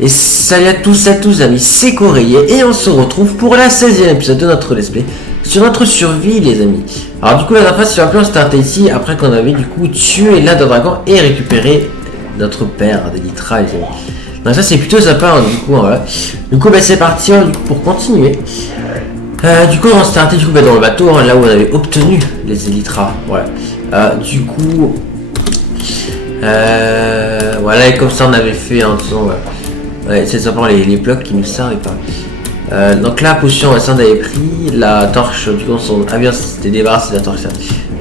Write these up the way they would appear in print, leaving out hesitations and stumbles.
Et salut à tous amis, c'est Correillé et on se retrouve pour la 16e épisode de notre let's play sur notre survie les amis. Alors du coup la dernière fois si tu on starté ici après qu'on avait du coup tué l'Ender Dragon et récupéré notre père d'Elytra les amis. Donc ça c'est plutôt sympa hein, du coup voilà. Du coup c'est parti hein, du coup, pour continuer. Du coup on s'est arrêté du coup dans le bateau hein, là où on avait obtenu les Elytra. Voilà. Du coup voilà et comme ça on avait fait en disant ouais, c'est simplement les blocs qui nous servent pas. Donc la potion, ça on avait pris. La torche, du coup, son avion s'était débarrassé de la torche.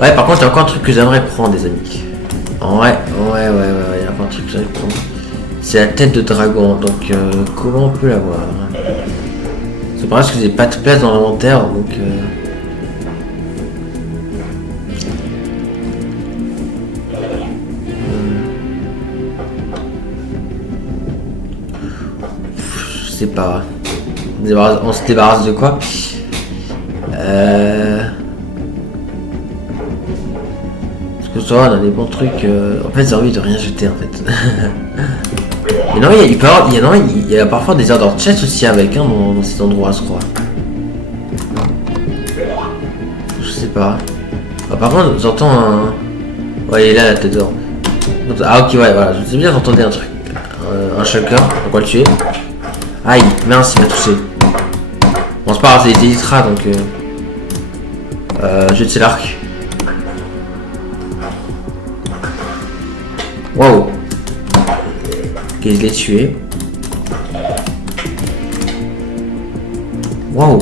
Ouais, par contre, il y a encore un truc que j'aimerais prendre, les amis. Ouais, il y a encore un truc que j'aimerais prendre. C'est la tête de dragon. Donc, comment on peut l'avoir? C'est parce que j'ai pas de place dans l'inventaire, donc. Je sais pas. On se débarrasse de quoi? Parce que ça, on a des bons trucs. En fait, j'ai envie de rien jeter en fait. Mais non, il y a parfois des ordres de chest aussi avec hein, dans cet endroit, je crois. Je sais pas. Ah, par contre, j'entends un. Ouais, il est là la tête d'or. Ah, ok, ouais, voilà. Je sais bien, j'entendais un truc. Un shulker, on va le tuer. Aïe, mince, il m'a touché. Bon, c'est pas grave, c'est des Elytra donc. Jet de l'arc. Waouh. Ok, je l'ai tué. Waouh.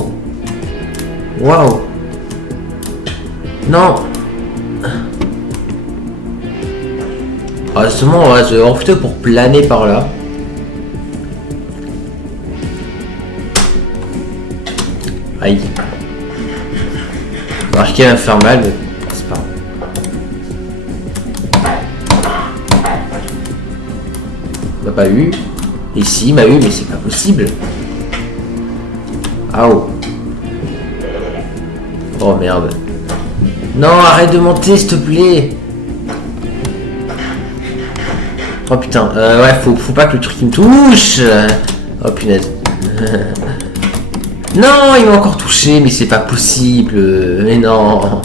Waouh. Non. Ah, justement, ouais, je vais en plutôt pour planer par là. Aïe. Alors qu'il va me faire mal, mais c'est pas grave. Il m'a pas eu. Et si, il m'a eu, mais c'est pas possible. Ah oh. Oh merde. Non, arrête de monter, s'il te plaît. Oh putain. Ouais, faut pas que le truc il me touche. Oh punaise. Non, il m'a encore touché, mais c'est pas possible. Mais non.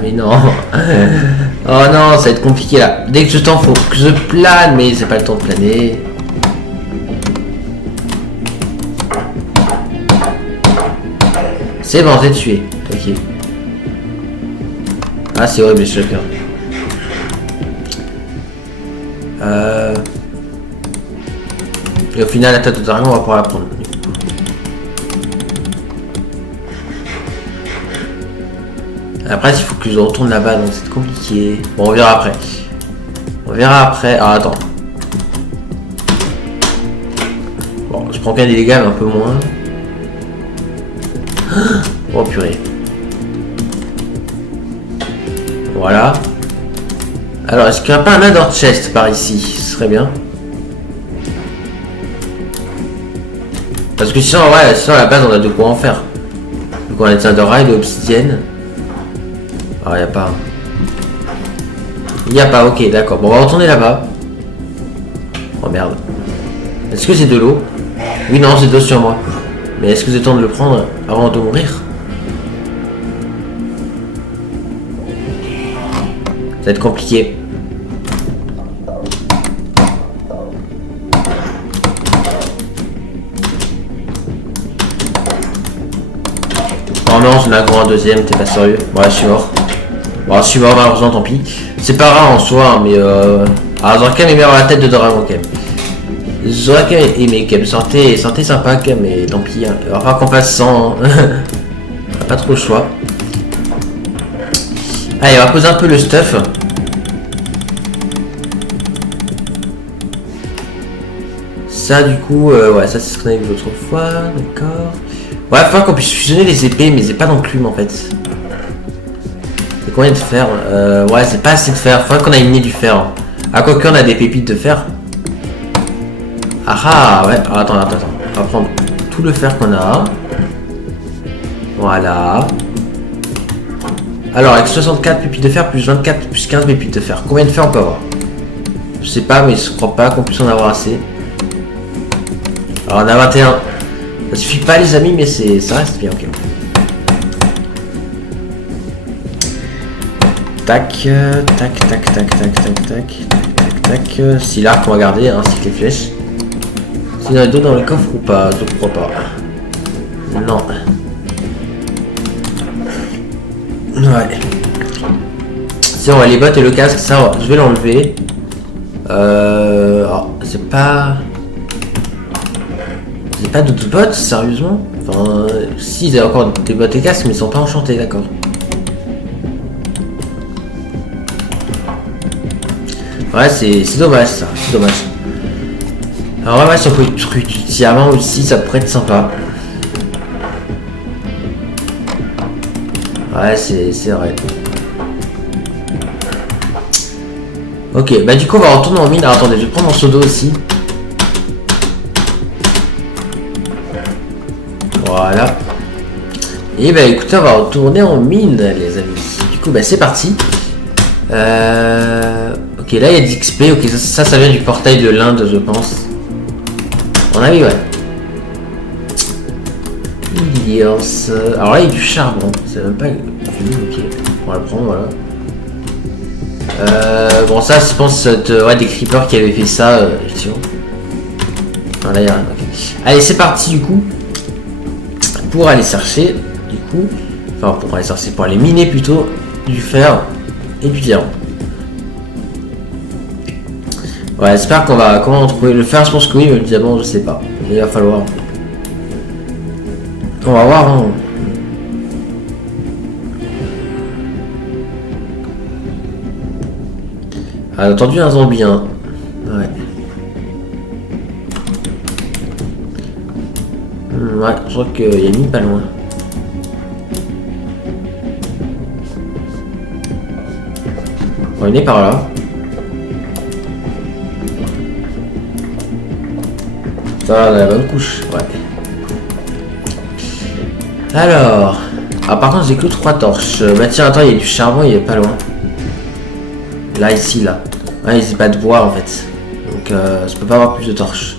Mais non. Oh non, ça va être compliqué là. Dès que je tente, faut que je plane, mais c'est pas le temps de planer. C'est bon, j'ai tué. Ok. Ah, c'est horrible les shulkers. Et au final, la tête de dragon, on va pouvoir la prendre. Après, il faut que je retourne là-bas, donc c'est compliqué. Bon, on verra après. On verra après. Ah, attends. Bon, je prends qu'un des dégâts, mais un peu moins. Oh, purée. Voilà. Alors, est-ce qu'il n'y a pas un Ender chest par ici? Ce serait bien. Parce que sinon, ouais, sinon à la base, on a de quoi en faire. Donc, on a des Ender de obsidienne. Ah, il n'y a pas. Il n'y a pas, ok, d'accord. Bon, on va retourner là-bas. Oh merde. Est-ce que c'est de l'eau? Oui, non, c'est de l'eau sur moi. Mais est-ce que j'ai le temps de le prendre avant de mourir? Ça va être compliqué. Oh non, je l'ai un deuxième, t'es pas sérieux? Ouais, je suis mort. Bon, je suis mort malheureusement, tant pis. C'est pas grave en soi, hein, mais ah, j'aurais quand même aimé avoir la tête de dragon quand même. J'aurais quand même aimé quand même. Santé sympa quand même, mais tant pis. Hein. Il va falloir qu'on fasse sans. On a pas trop le choix. Allez, on va poser un peu le stuff. Ça du coup, ouais, ça c'est ce qu'on avait vu l'autre fois, d'accord. Ouais, il va falloir qu'on puisse fusionner les épées, mais j'ai pas d'enclume en fait. C'est combien de fer? Ouais, c'est pas assez de fer. Faudrait qu'on ait une du fer. Ah, quoi qu'on a des pépites de fer. Ah ouais. Ah, attends. On va prendre tout le fer qu'on a. Voilà. Alors, avec 64 pépites de fer plus 24 plus 15 pépites de fer. Combien de fer on peut avoir? Je sais pas, mais je crois pas qu'on puisse en avoir assez. Alors on a 21. Ça suffit pas les amis, mais ça reste bien, ok. Tac, tac, tac, tac, tac, tac, tac, tac, tac. Si l'arc on va garder, ainsi que les flèches. S'il y en a d'autres dans le coffre ou pas, je crois pas. Non. Ouais. Si on va les bottes et le casque, ça je vais l'enlever. C'est pas... J'ai pas d'autres bottes, sérieusement. Enfin, si, ils avaient encore des bottes et casques, mais ils sont pas enchantés, d'accord. Ouais, c'est dommage ça, c'est dommage. Alors ouais, si on peut truc du diamant aussi, ça pourrait être sympa. Ouais, c'est vrai. Ok, bah du coup on va retourner en mine. Alors attendez, je vais prendre mon seau d'eau aussi. Voilà. Et bah écoutez, on va retourner en mine les amis. Du coup bah c'est parti. Ok, là il y a d'XP. Ok, ça vient du portail de l'Inde, je pense. On a vu, ouais. Yes. Alors là il y a du charbon. C'est même pas... Ok, on va le prendre, voilà. Bon ça je pense ouais, des creepers qui avaient fait ça effectivement. Ah, là, y a rien. Okay. Allez c'est parti du coup. Pour aller chercher du coup. Enfin pour aller chercher, pour aller miner plutôt du fer et du diamant. Ouais, j'espère qu'on va comment trouver le fer, je pense que oui, mais le diamant je sais pas. Il va falloir. On va voir hein. Ah, j'ai entendu un zombie hein. Ouais. Ouais, je crois qu'il y a mis pas loin. On est par là. Ça va, on a la bonne couche, ouais. Alors. Ah, par contre, j'ai que 3 torches. Bah, tiens, attends, il y a du charbon, il est pas loin. Là, ici, là. Ouais, il n'y a pas de bois en fait. Donc, je peux pas avoir plus de torches.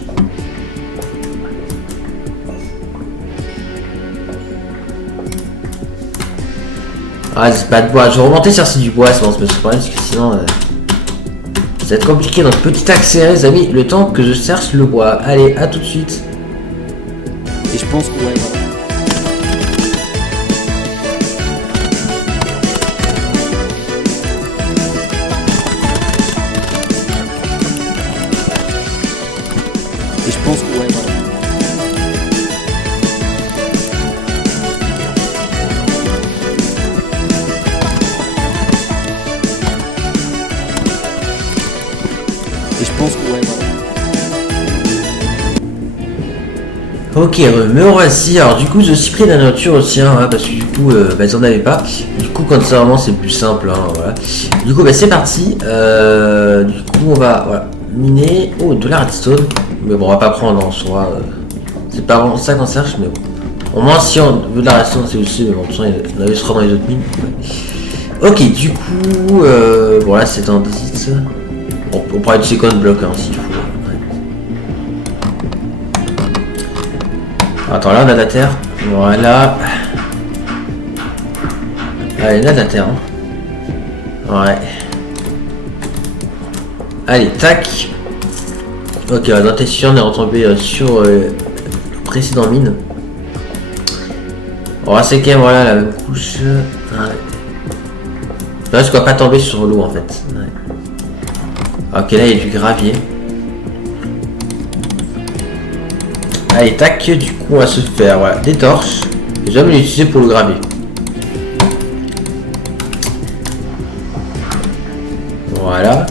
Ah, c'est pas de bois. Je vais remonter chercher du bois, c'est bon, c'est pas problème, parce que sinon. Ça va être compliqué. Donc, petit accéléré, les amis, le temps que je cherche le bois. Allez, à tout de suite. Et je pense que ouais, voilà. Et je pense que ouais, voilà. Et je pense que ouais, voilà. Ok, me voici. Alors du coup, j'ai aussi pris de la nourriture aussi, hein, parce que du coup, ils en avaient pas. Du coup, quand c'est vraiment, c'est plus simple. Hein, voilà. Du coup, c'est parti. Du coup, on va voilà, miner. Oh, de la redstone. Mais bon, on va pas prendre en soi. C'est pas vraiment ça qu'on cherche, mais bon. Au moins, si on veut de la redstone, c'est aussi. Mais bon, de toute façon, on avait sera dans les autres mines. Ouais. Ok, du coup, voilà, c'est un site. On pourra utiliser code bloc hein, s'il faut. Attends, là on a de la terre. Voilà. Allez, on a de la terre. Hein. Ouais. Allez, tac. Ok, dans tes sûr, on est retombé sur le précédent mine. On va c'est quand même voilà, la même couche. Ouais. Là, je dois pas tomber sur l'eau en fait. Ouais. Ok, là il y a du gravier. Allez, tac, du coup, on va se faire voilà, des torches. Et je vais l'utiliser pour le gravier. Voilà.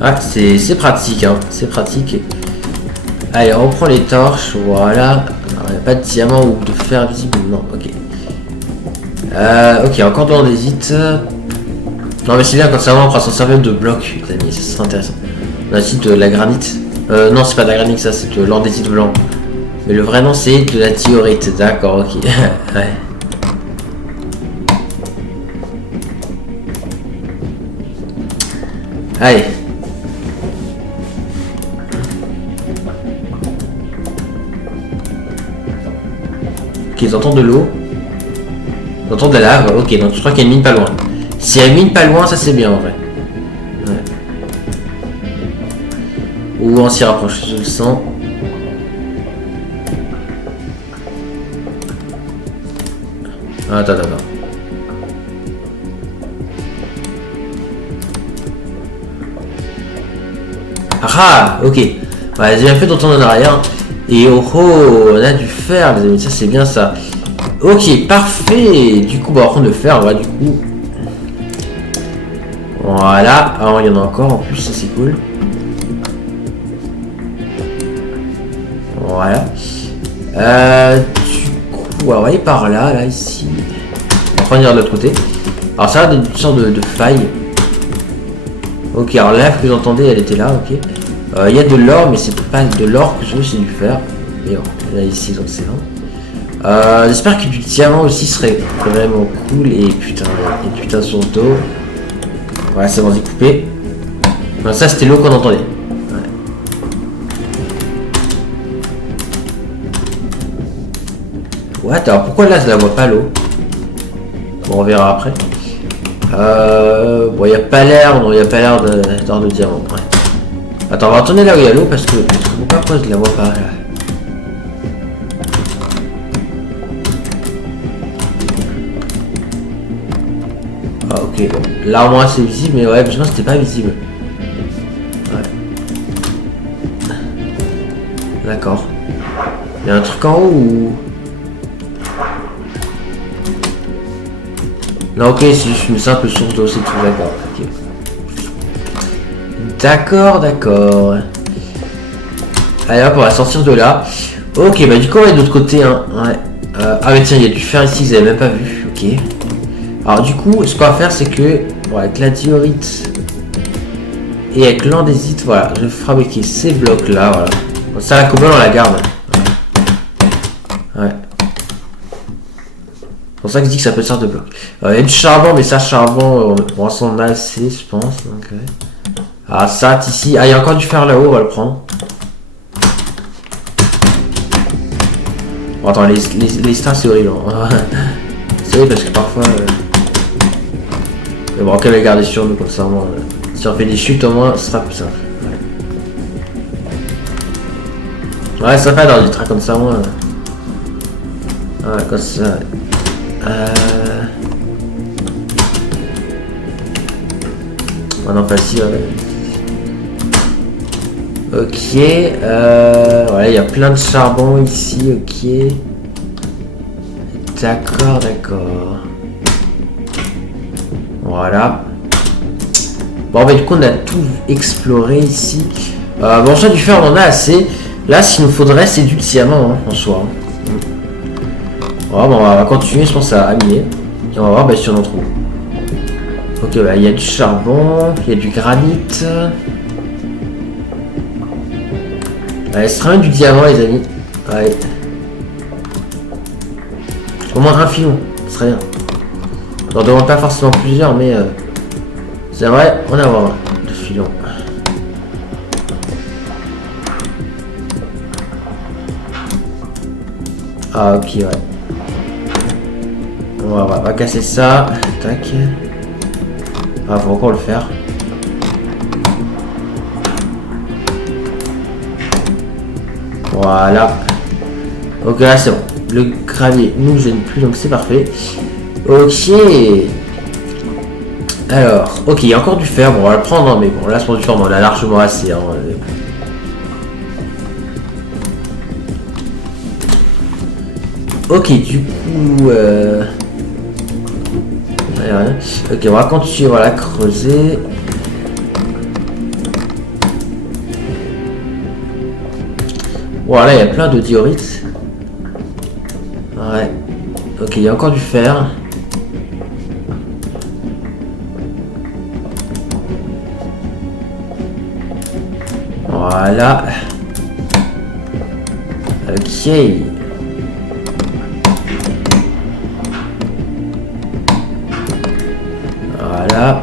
Ah, c'est pratique, hein. C'est pratique. Allez, on reprend les torches. Voilà. Il n'y a pas de diamant ou de fer visible. Non, ok. Ok, encore dans des hits. Non mais c'est bien quand ça va on pourra s'en servir de blocs, les amis, ça serait intéressant. On a aussi de la granite. Non c'est pas de la granite ça, c'est de l'andésite blanc. Mais le vrai nom c'est de la diorite, d'accord, ok. Ouais. Allez. Ok, ils entendent de l'eau. Ils entendent de la lave. Ok, donc je crois qu'il y a une mine pas loin. S'il y a une mine pas loin, ça c'est bien en vrai. Ouais. Ou on s'y rapproche, je le sens. Attends. Ah, ok. Ouais, j'ai bien fait d'entendre en arrière. Et oh oh, on a du fer, les amis. Ça, c'est bien ça. Ok, parfait. Du coup, on va reprendre le fer. Ouais, du coup. Voilà. Alors, il y en a encore en plus. Ça, c'est cool. Voilà. Du coup, alors, on va aller par là, ici. On va prendre de l'autre côté. Alors, ça a une sorte de faille. Ok, alors là que vous entendez, elle était là, ok. Il y a de l'or, mais c'est pas de l'or que je veux, c'est du fer. Et bon, là ici, donc c'est là. J'espère que du diamant aussi serait vraiment cool. Et putain, son dos. Ouais, c'est bon, j'ai coupé. Non, ça c'était l'eau qu'on entendait. Ouais, alors pourquoi là je la vois pas l'eau? Bon, on verra après. Bon, il n'y a pas l'air, non, il n'y a pas l'air d'or de diamant. Ouais. Attends, on va retourner là où il y a l'eau parce que pourquoi je la vois pas là? Ah, ok, bon. Là au moins c'est visible, mais ouais, je pense que c'était pas visible. Ouais. D'accord. Il y a un truc en haut ou. Non, ok, c'est juste une simple source d'eau, c'est tout, d'accord. Okay. D'accord. Allez hop, on va sortir de là. Ok, bah du coup on va de l'autre côté, hein. Ouais. Ah mais tiens, il y a du fer ici, vous avez même pas vu. Ok. Alors du coup, ce qu'on va faire, c'est que, bon, avec la diorite et avec l'andésite, voilà, je vais fabriquer ces blocs là, voilà. Bon, ça, la cobble, on la garde. Ouais. C'est pour ça que je dis que ça peut servir de bloc. Il y a du charbon, mais ça, charbon, on s'en a assez, je pense. Donc, ouais. Ah, ça, ici. Ah, il y a encore du fer là-haut, on va le prendre. Bon, attends, les stars, c'est horrible. Hein. C'est vrai parce que parfois. Mais bon, on va les garder sur nous, comme ça, au moins. Si on fait des chutes, au moins, ce sera plus simple. Ouais, ça fait dans des trains comme ça, au moins. Ouais, comme ça. Oh non, pas si, ouais. Ok, voilà, il y a plein de charbon ici, ok. D'accord. Voilà. Bon, bah, du coup, on a tout exploré ici. Bon, ça, du fer, on en a assez. Là, ce qu'il nous faudrait, c'est du diamant, hein, en soi. Voilà, bon, on va continuer, je pense, à miner. Et on va voir si on en trouve. Ok, bah, il y a du charbon, il y a du granit. Allez, ce sera du diamant, les amis. Ouais. Au moins un filon, ce serait bien. On ne demande pas forcément plusieurs, mais c'est vrai, on a avoir un de filon. Ah, ok, ouais. On va casser ça. Tac. Ah, faut encore le faire. Voilà. Ok, là c'est bon. Le gravier nous gêne plus, donc c'est parfait. Ok. Alors, ok, il y a encore du fer. Bon, on va le prendre, hein, mais bon, là c'est pour du fer, on en a largement assez. Hein. Ok, du coup. Ok, on va continuer, voilà, creuser. Voilà, il y a plein de diorites. Ouais. Ok, il y a encore du fer. Voilà. Ok. Voilà.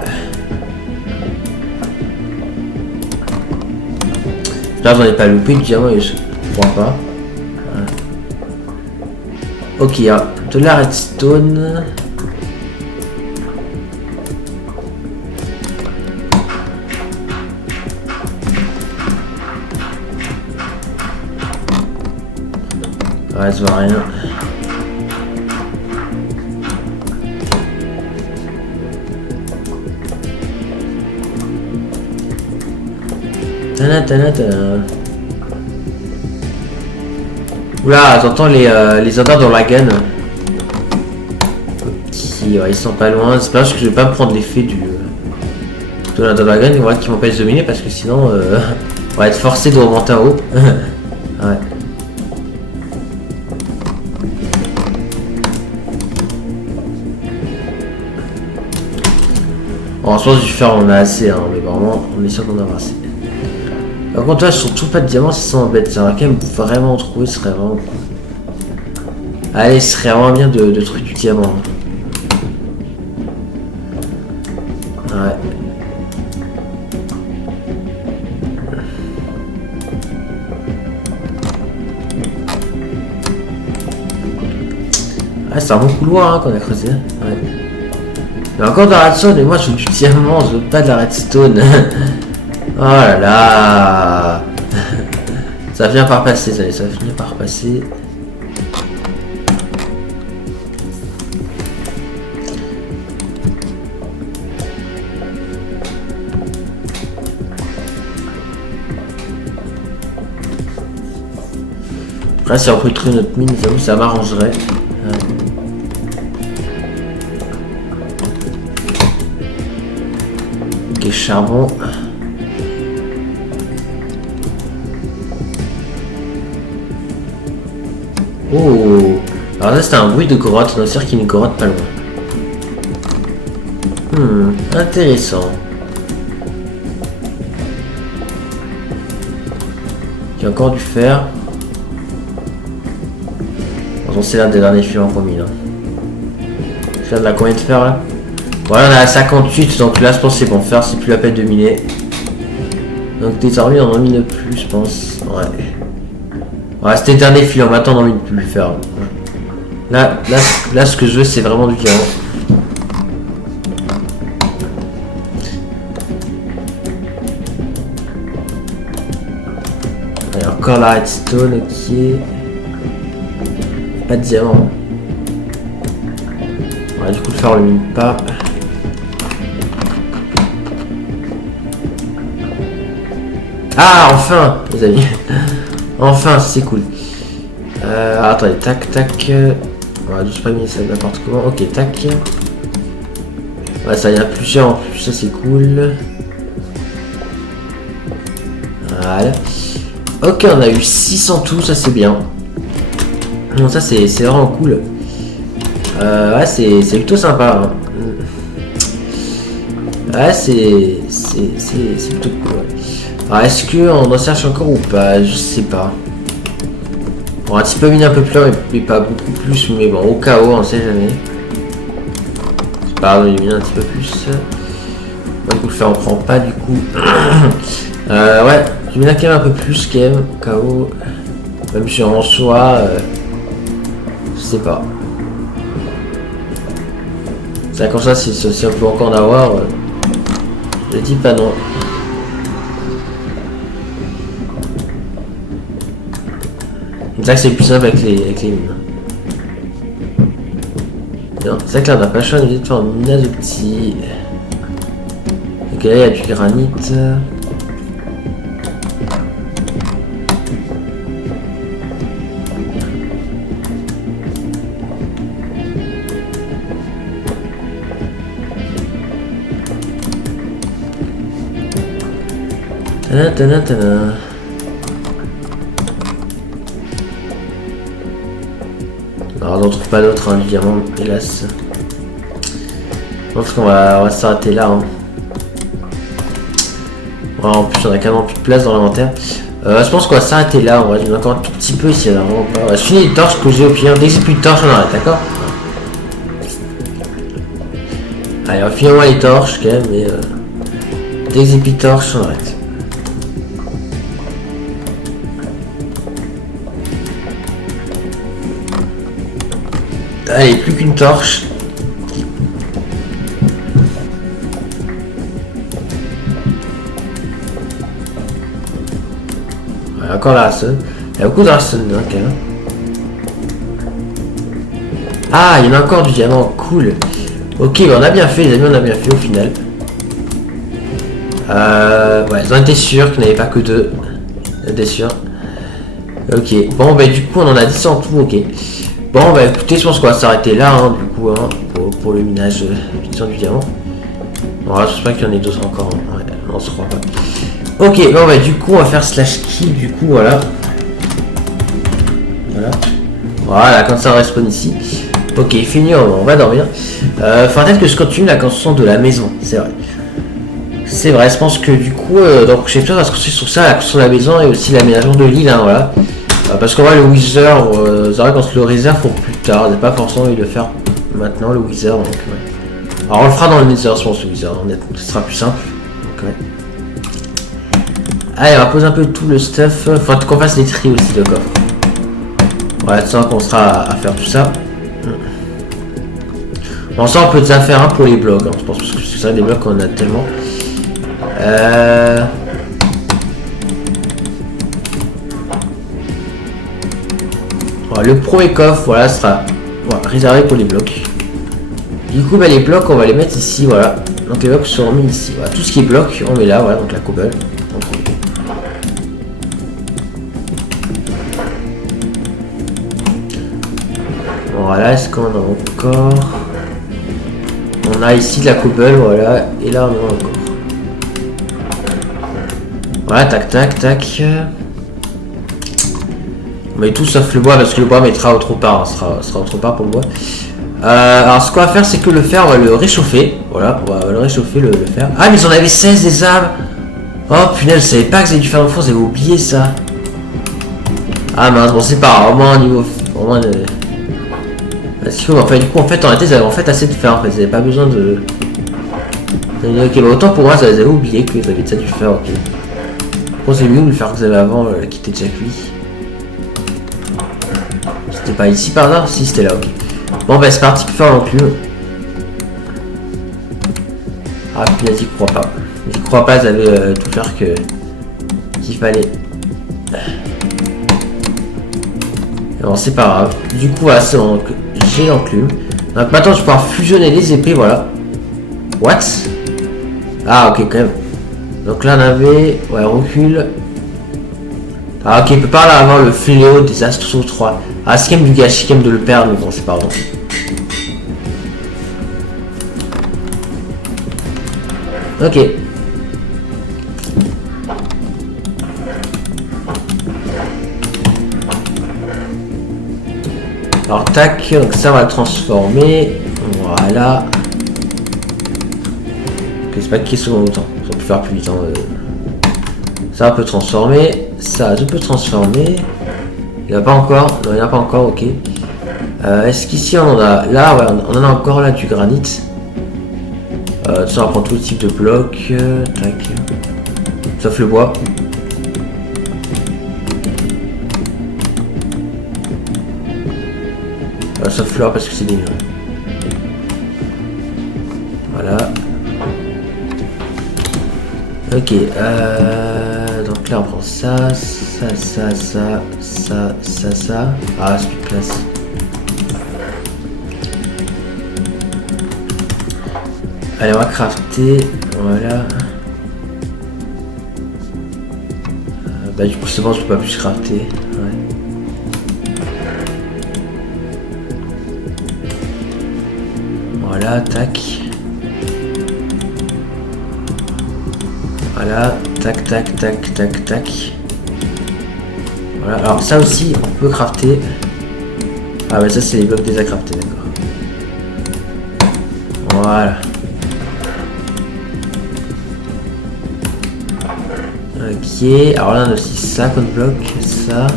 Là, j'en ai pas loupé du diamant et je crois pas. Ouais. Ok, hein, de la redstone. Ouais, je vois rien. Tana, tana, tana. Oula, j'entends les odeurs dans la gaine. Ok, ouais, ils sont pas loin. C'est pas parce que je vais pas me prendre l'effet de la dragon ouais, qui m'empêche de miner parce que sinon on va être forcé de remonter en haut. Ouais. Bon, je pense que du fer on a assez, hein, mais vraiment on est sûr qu'on en a assez. Par contre là je trouve toujours pas de diamants, c'est ça m'embête. J'aimerais quand même vraiment trouver, ce serait vraiment cool. Allez, ce serait vraiment bien de trouver du diamant. Ouais. Ah, c'est un bon couloir hein, qu'on a creusé. Ouais. Il y a encore de la redstone et moi je veux du diamant, je veux pas de la redstone. Oh là là. Ça vient par passer, ça va finir par passer. Après si on peut trouver notre mine, ça m'arrangerait. Ok, charbon. Oh. Alors là c'était un bruit de grotte, donc c'est-à-dire qu'il y a une grotte pas loin. Intéressant. Il y a encore du fer. C'est l'un des derniers films en mine. Ça de la combien de fer là? Voilà, on a 58, donc là je pense que c'est bon faire, c'est plus la peine de miner. Donc désormais on en mine plus, je pense. Ouais. Ouais, c'était le dernier filon, maintenant on en mine plus le fer. Là, ce que je veux c'est vraiment du diamant. Allez, encore la redstone, ok. Pas de diamant. Ouais, du coup le fer on le mine pas. Ah enfin les amis. Enfin c'est cool. Attendez, tac tac. On va juste pas miner ça n'importe comment. Ok, tac. Ouais, ça y a plusieurs en plus, ça c'est cool. Voilà. Ok, on a eu 600 tout, ça c'est bien. Bon, ça c'est vraiment cool. Ouais, c'est plutôt sympa. Hein. Ouais, c'est plutôt cool. Ouais. Alors, est-ce qu'on en cherche encore ou pas? Je sais pas. Bon, un petit peu miner un peu plus loin, mais pas beaucoup plus. Mais bon, au cas où, on sait jamais. C'est pas grave de miner un petit peu plus. Bon, du coup, le fer on prend pas du coup. Ouais, je mine quand même un peu plus quand même. Au cas où. Même si en soi. Je sais pas. C'est comme ça, si on peut encore en avoir. Je dis pas non. C'est ça que c'est plus simple avec les mines. Non, c'est vrai que là on n'a pas le choix de faire un minage de petits. Ok, là il y a du granit. Tana tana tana. Alors on ne trouve pas d'autres hein, diamant, hélas. Je pense qu'on va s'arrêter là. Hein. Ouais, en plus on a carrément plus de place dans l'inventaire. Je pense qu'on va s'arrêter là, on va jouer encore un tout petit peu s'il y en a vraiment pas. Ouais, je finis les torches que j'ai au pire. Dès que j'ai plus de torches on arrête, d'accord? Allez, on va finir les torches quand même, mais dès que j'ai plus de torches on arrête. Allez, plus qu'une torche. Voilà, encore la Larsen. Il y a beaucoup de Larsen, hein, quand même. Ah, il y en a encore du diamant, cool. Ok, bah on a bien fait, les amis, on a bien fait au final. Ouais, on était sûr qu'il n'y en avait pas que deux. On était sûr. Ok, bon, bah du coup, on en a 10 en tout, ok. Bon, bah écoutez, je pense qu'on va s'arrêter là, hein, du coup, hein, pour le minage du diamant. Bon, là, je pense pas qu'il y en ait d'autres encore. Hein. Ouais, on se croit pas. Ok, bon, bah du coup, on va faire slash kill, du coup, voilà. Voilà, quand ça respawn ici. Ok, fini, on va dormir. Faudra peut-être que je continue la construction de la maison, c'est vrai. C'est vrai, je pense que du coup, donc j'ai besoin de se construire sur ça, la construction de la maison et aussi l'aménagement de l'île, hein, voilà. Parce qu'en vrai, le Wither, c'est vrai qu'on se le réserve pour plus tard, c'est pas forcément envie de le faire maintenant, le Wither, donc ouais. Alors on le fera dans le Nether, je pense, le Wither, ce sera plus simple. Donc, ouais. Allez, on va poser un peu tout le stuff, faut qu'on fasse les tris aussi de coffre. Voilà, c'est ça qu'on sera à faire tout ça. Bon, ça on peut déjà faire un pour les blocs, hein, je pense, parce que c'est ça des blocs qu'on a tellement. Voilà, le premier coffre, voilà, sera réservé pour les blocs. Du coup, bah, les blocs, on va les mettre ici, voilà. Donc les blocs seront mis ici. Voilà. Tout ce qui est bloc, on met là, voilà, donc la cobble. Voilà, est-ce qu'on a encore? On a ici de la cobble, voilà, et là on en a encore. Voilà, tac, tac, tac. On met tout sauf le bois parce que le bois mettra autre part, hein, sera autre part pour le bois. Alors ce qu'on va faire, c'est que le fer, on va le réchauffer. Voilà, on va le réchauffer, le fer. Ah, mais ils en avaient 16 des arbres. Oh punaise, je savais pas que c'était du fer en France, j'avais oublié ça. Ah mince, bon c'est pas grave, au moins au niveau... Au moins parce que, enfin, du coup, en fait, en réalité, ils avaient en fait assez de fer, en fait, ils n'avaient pas besoin de... Ok, bah autant pour moi, ça les avait oublié que vous avez ça du fer, ok. Bon, c'est mieux le fer que vous avez avant, qui était déjà cuit. C'était pas ici par hasard? Si, c'était là, ok. Bon, bah c'est parti pour faire l'enclume. Ah, punaise, j'y crois pas. J'y crois pas, j'avais tout faire qu'il fallait. Alors, c'est pas grave. Du coup, voilà, c'est bon. J'ai l'enclume. Donc maintenant, je vais pouvoir fusionner les épées, voilà. What? Ah, ok, quand même. Donc là, on avait... Ouais, recul. Ah, ok, il peut pas là avoir le fléau des Astros 3. Ah, c'est quand même du gâchis, quand même de le perdre, mais bon, c'est pardon. Ok. Alors, tac, donc ça va le transformer. Voilà. Ok, c'est pas une question de temps. Ça peut faire plus vite. Hein. Ça peut transformer. Ça, je peux transformer. Il n'y en a pas encore. Non, il n'y en a pas encore, ok. Est-ce qu'ici on en a. Là, ouais, on en a encore là du granit. Ça, on prend tout type de blocs. Tac. Sauf le bois. Sauf l'or parce que c'est des murs. Voilà. Ok. Donc là on prend ça, ça, ça, ça, ça, ça, ça. Ah, c'est plus de place. Allez, on va crafter. Voilà. Bah du coup c'est bon, je peux pas plus crafter. Ouais. Voilà, tac. Voilà, tac, tac, tac, tac, tac. Voilà, alors ça aussi, on peut crafter. Ah ouais, ça c'est les blocs déjà craftés, d'accord. Voilà. Ok, alors là on a aussi ça comme bloc, ça.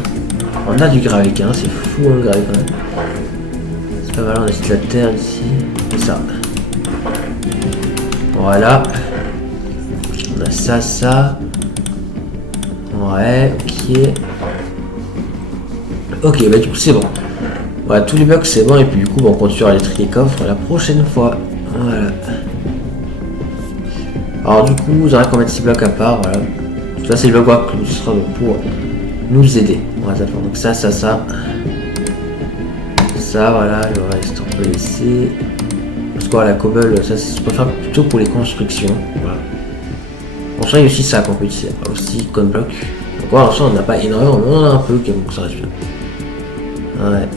On a du gravic, hein, c'est fou hein, le gravic quand même. C'est pas mal, on a de la terre ici. Et ça. Voilà. On a ça, ça. Ouais, ok. Ok, bah du coup c'est bon. Voilà, tous les blocs c'est bon, et puis du coup on continue les trier coffres la prochaine fois. Voilà. Alors du coup, vous aurez qu'on mette 6 blocs à part, voilà. Ça c'est le bloc qui sera pour nous aider. Voilà, donc ça. Ça, voilà, le reste on peut laisser. Parce que la cobble, ça je préfère plutôt pour les constructions. Voilà. Bon, ça il y a aussi ça qu'on peut utiliser. Aussi comme bloc. Donc voilà, ça on n'a pas énormément, mais on en a un peu, donc ça reste bien. Ouais.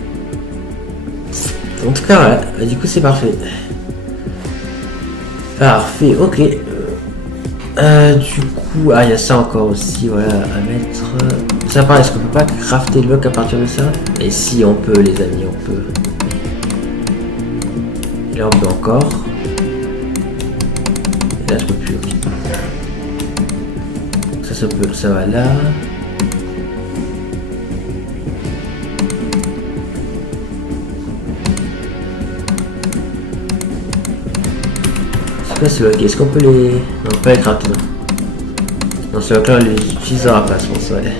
En tout cas, voilà, du coup c'est parfait. Parfait, ok. Du coup, il y a ça encore aussi, voilà, à mettre. Ça pareil, est-ce qu'on peut pas crafter le bloc à partir de ça? Et si on peut, les amis, on peut. Et là on peut encore. Et là je peux plus, ok. Ça peut, ça va là. C'est ok, est-ce qu'on peut les... Non, pas les crafter, non. Non, c'est là on les utilisera pas, je pense, ouais.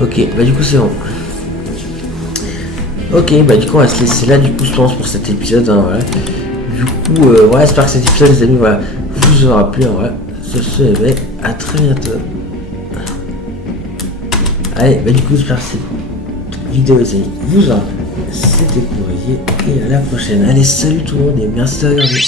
Ok, bah du coup c'est bon. Ok, bah du coup on va se laisser là, du coup je pense pour cet épisode, hein, voilà. Du coup, ouais, j'espère que cet épisode, les amis, voilà, vous aura plu, hein, voilà. Sur ce, mais à très bientôt. Allez, bah du coup j'espère que cette vidéo, les amis, vous aura plu. C'était Courrier, et à la prochaine. Allez, salut tout le monde, et merci de regarder.